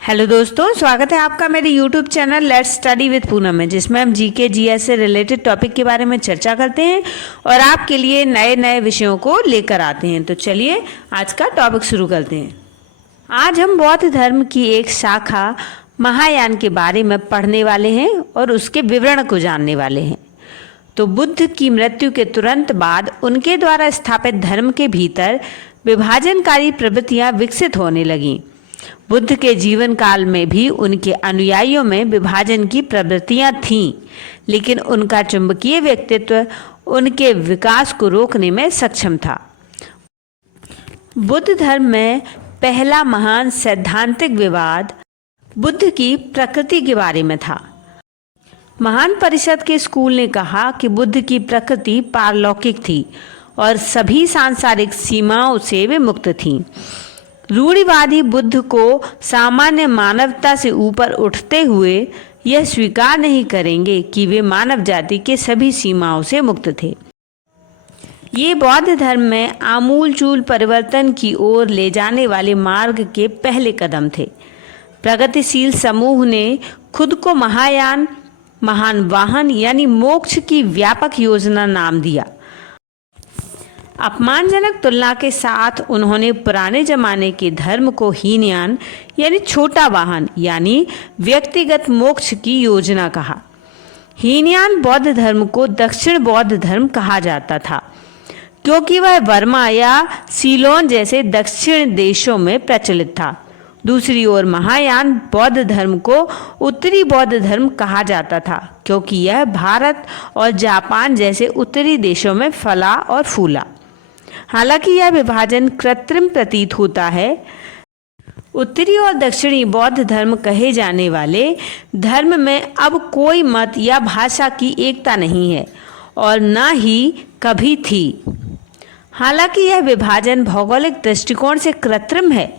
Hello दोस्तों, स्वागत है आपका मेरे YouTube channel let's study with Poonam में, जिसमें हम जीके जीएस से रिलेटेड टॉपिक के बारे में चर्चा करते हैं और आपके लिए नए नए विषयों को लेकर आते हैं। तो चलिए आज का टॉपिक शुरू करते हैं। आज हम बौद्ध धर्म की एक शाखा महायान के बारे में पढ़ने वाले हैं और उसके विवरण को जानने वाले हैं। तो बुद्ध की मृत्यु के तुरंत बाद उनके द्वारा स्थापित धर्म के भीतर विभाजनकारी प्रवृत्तियां विकसित होने लगीं। बुद्ध के जीवन काल में भी उनके अनुयायियों में विभाजन की प्रवृत्तियां थीं, लेकिन उनका चुंबकीय व्यक्तित्व उनके विकास को रोकने में सक्षम था। बुद्ध धर्म में पहला महान सैद्धांतिक विवाद बुद्ध की प्रकृति के बारे में था। महान परिषद के स्कूल ने कहा कि बुद्ध की प्रकृति पारलौकिक थी और सभी सांसारिक सीमाओं से वे मुक्त थीं। रूढ़िवादी बुद्ध को सामान्य मानवता से ऊपर उठते हुए यह स्वीकार नहीं करेंगे कि वे मानव जाति के सभी सीमाओं से मुक्त थे। ये बौद्ध धर्म में आमूलचूल परिवर्तन की ओर ले जाने वाले मार्ग के पहले कदम थे। प्रगतिशील समूह ने खुद को महायान, महान वाहन यानी मोक्ष की व्यापक योजना नाम दिया। अपमानजनक तुलना के साथ उन्होंने पुराने जमाने के धर्म को हीनयान यानी छोटा वाहन यानी व्यक्तिगत मोक्ष की योजना कहा। हीनयान बौद्ध धर्म को दक्षिण बौद्ध धर्म कहा जाता था, क्योंकि वह बर्मा या सीलोन जैसे दक्षिण देशों में प्रचलित था। दूसरी ओर महायान बौद्ध धर्म को उत्तरी बौद्ध धर्म कहा जाता था, क्योंकि यह भारत और जापान जैसे उत्तरी देशों में फला और फूला। हालांकि यह विभाजन कृत्रिम प्रतीत होता है। उत्तरी और दक्षिणी बौद्ध धर्म कहे जाने वाले धर्म में अब कोई मत या भाषा की एकता नहीं है और न ही कभी थी। हालांकि यह विभाजन भौगोलिक दृष्टिकोण से कृत्रिम है,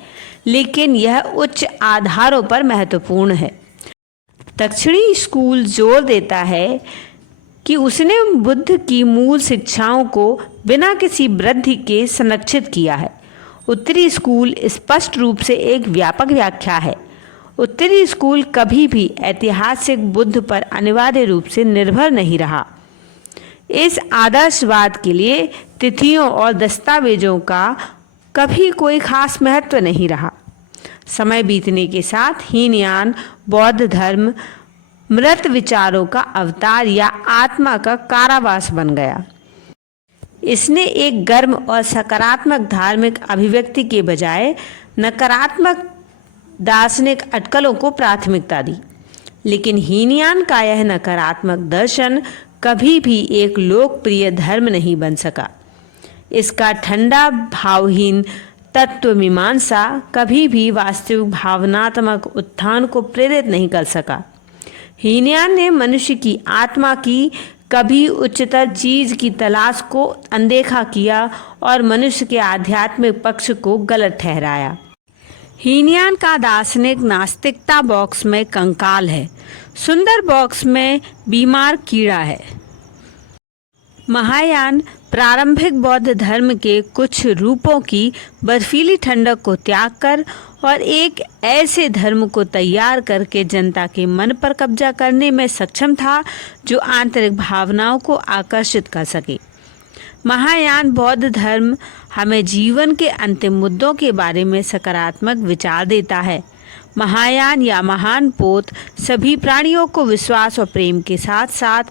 लेकिन यह उच्च आधारों पर महत्वपूर्ण है। दक्षिणी स्कूल जोर देता है कि उसने बुद्ध की मूल शिक्षाओं को बिना किसी वृद्धि के संरक्षित किया है। उत्तरी स्कूल स्पष्ट रूप से एक व्यापक व्याख्या है। उत्तरी स्कूल कभी भी ऐतिहासिक बुद्ध पर अनिवार्य रूप से निर्भर नहीं रहा। इस आदर्शवाद के लिए तिथियों और दस्तावेजों का कभी कोई खास महत्व नहीं रहा। समय बीतने के साथ हीनयान बौद्ध धर्म मृत विचारों का अवतार या आत्मा का कारावास बन गया। इसने एक गर्म और सकारात्मक धार्मिक अभिव्यक्ति के बजाय नकारात्मक दार्शनिक अटकलों को प्राथमिकता दी। लेकिन हीनयान का यह नकारात्मक दर्शन कभी भी एक लोकप्रिय धर्म नहीं बन सका। इसका ठंडा भावहीन तत्व मीमांसा कभी भी वास्तविक भावनात्मक उत्थान को प्रेरित नहीं कर सका। हीनयान ने मनुष्य की आत्मा की कभी उच्चतर चीज की तलाश को अनदेखा किया और मनुष्य के आध्यात्मिक पक्ष को गलत ठहराया। हीनयान का दार्शनिक नास्तिकता बॉक्स में कंकाल है, सुंदर बॉक्स में बीमार कीड़ा है। महायान प्रारंभिक बौद्ध धर्म के कुछ रूपों की बर्फीली ठंडक को त्याग कर और एक ऐसे धर्म को तैयार करके जनता के मन पर कब्जा करने में सक्षम था जो आंतरिक भावनाओं को आकर्षित कर सके। महायान बौद्ध धर्म हमें जीवन के अंतिम मुद्दों के बारे में सकारात्मक विचार देता है। महायान या महान पोत सभी प्राणियों को विश्वास और प्रेम के साथ साथ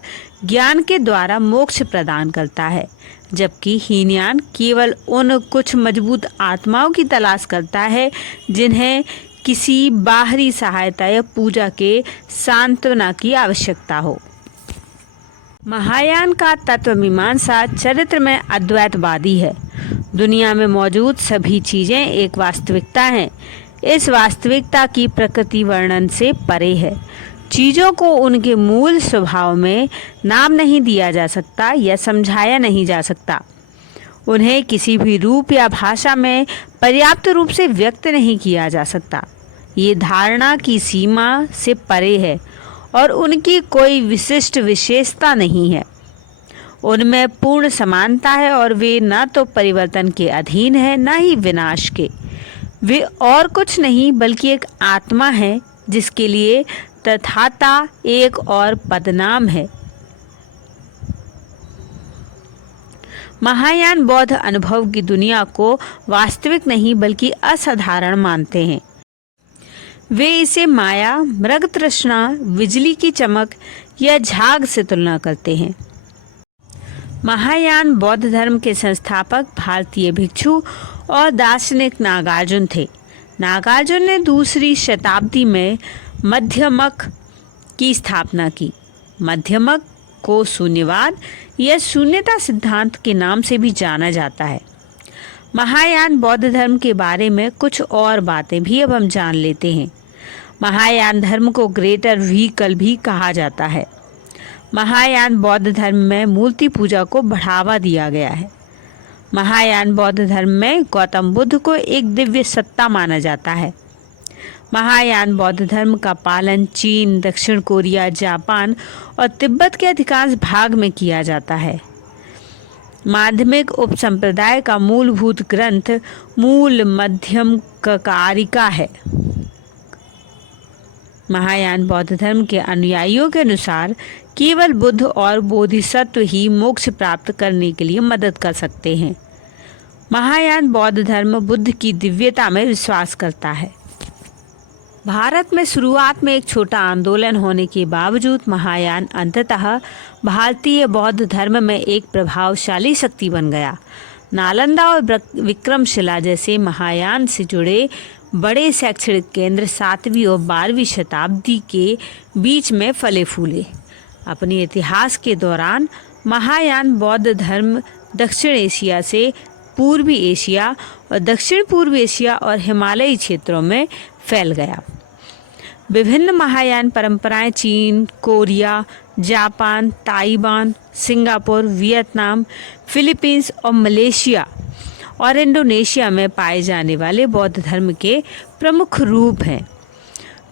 ज्ञान के द्वारा मोक्ष प्रदान करता है, जबकि हीनयान केवल उन कुछ मजबूत आत्माओं की तलाश करता है जिन्हें किसी बाहरी सहायता या पूजा के सांत्वना की आवश्यकता हो। महायान का तत्व मीमांसा चरित्र में अद्वैतवादी है। दुनिया में मौजूद सभी चीज़ें एक वास्तविकता हैं। इस वास्तविकता की प्रकृति वर्णन से परे है। चीज़ों को उनके मूल स्वभाव में नाम नहीं दिया जा सकता या समझाया नहीं जा सकता। उन्हें किसी भी रूप या भाषा में पर्याप्त रूप से व्यक्त नहीं किया जा सकता। ये धारणा की सीमा से परे है और उनकी कोई विशिष्ट विशेषता नहीं है। उनमें पूर्ण समानता है और वे न तो परिवर्तन के अधीन है न ही विनाश के। वे और कुछ नहीं बल्कि एक आत्मा है जिसके लिए तथाता एक और पदनाम है। महायान बौद्ध अनुभव की दुनिया को वास्तविक नहीं बल्कि असाधारण मानते हैं। वे इसे माया, मृग तृष्णा, बिजली की चमक या झाग से तुलना करते हैं। महायान बौद्ध धर्म के संस्थापक भारतीय भिक्षु और दार्शनिक नागार्जुन थे। नागार्जुन ने दूसरी शताब्दी में मध्यमक की स्थापना की। मध्यमक को शून्यवाद या शून्यता सिद्धांत के नाम से भी जाना जाता है। महायान बौद्ध धर्म के बारे में कुछ और बातें भी अब हम जान लेते हैं। महायान धर्म को ग्रेटर व्हीकल भी कहा जाता है। महायान बौद्ध धर्म में मूर्ति पूजा को बढ़ावा दिया गया है। महायान बौद्ध धर्म में गौतम बुद्ध को एक दिव्य सत्ता माना जाता है। महायान बौद्ध धर्म का पालन चीन, दक्षिण कोरिया, जापान और तिब्बत के अधिकांश भाग में किया जाता है। माध्यमिक उपसंप्रदाय का मूलभूत ग्रंथ मूल मध्यम कारिका है। महायान बौद्ध धर्म के अनुयायियों के अनुसार केवल बुद्ध और बोधिसत्व ही मोक्ष प्राप्त करने के लिए मदद कर सकते हैं। महायान बौद्ध धर्म बुद्ध की दिव्यता में विश्वास करता है। भारत में शुरुआत में एक छोटा आंदोलन होने के बावजूद महायान अंततः भारतीय बौद्ध धर्म में एक प्रभावशाली शक्ति बन गया। नालंदा और विक्रमशिला जैसे महायान से जुड़े बड़े शैक्षणिक केंद्र 7वीं और 12वीं शताब्दी के बीच में फले फूले। अपने इतिहास के दौरान महायान बौद्ध धर्म दक्षिण एशिया से पूर्वी एशिया और दक्षिण पूर्व एशिया और हिमालयी क्षेत्रों में फैल गया। विभिन्न महायान परंपराएं चीन, Korea, Japan, Taiwan, Singapore, Vietnam, Philippines और मलेशिया और इंडोनेशिया में पाए जाने वाले बौद्ध धर्म के प्रमुख रूप हैं।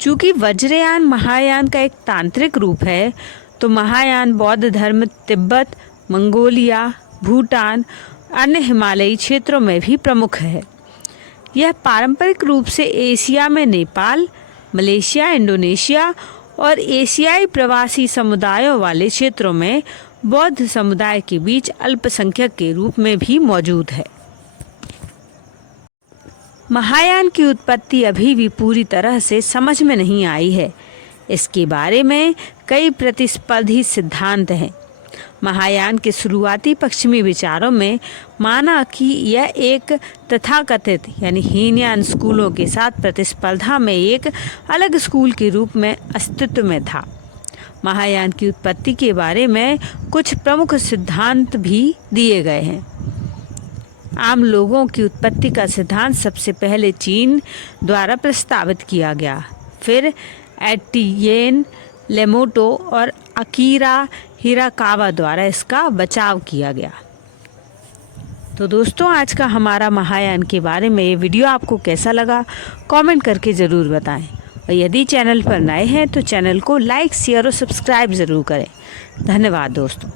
चूँकि वज्रयान महायान का एक तांत्रिक रूप है, तो महायान बौद्ध धर्म तिब्बत, मंगोलिया, भूटान, अन्य हिमालयी क्षेत्रों में भी प्रमुख है। यह पारंपरिक रूप से एशिया में नेपाल, मलेशिया, इंडोनेशिया और एशियाई प्रवासी समुदायों वाले क्षेत्रों में बौद्ध समुदाय के बीच अल्पसंख्यक के रूप में भी मौजूद है। महायान की उत्पत्ति अभी भी पूरी तरह से समझ में नहीं आई है। इसके बारे में कई प्रतिस्पर्धी सिद्धांत हैं। महायान के शुरुआती पश्चिमी विचारों में माना कि यह एक तथाकथित यानी हीनयान स्कूलों के साथ प्रतिस्पर्धा में एक अलग स्कूल के रूप में अस्तित्व में था। महायान की उत्पत्ति के बारे में कुछ प्रमुख सिद्धांत भी दिए गए हैं। आम लोगों की उत्पत्ति का सिद्धांत सबसे पहले चीन द्वारा प्रस्तावित किया गया, फिर एटियेन लेमोटो और अकीरा हिराकावा द्वारा इसका बचाव किया गया। तो दोस्तों, आज का हमारा महायान के बारे में ये वीडियो आपको कैसा लगा कमेंट करके ज़रूर बताएं। और यदि चैनल पर नए हैं तो चैनल को लाइक, शेयर और सब्सक्राइब ज़रूर करें। धन्यवाद दोस्तों।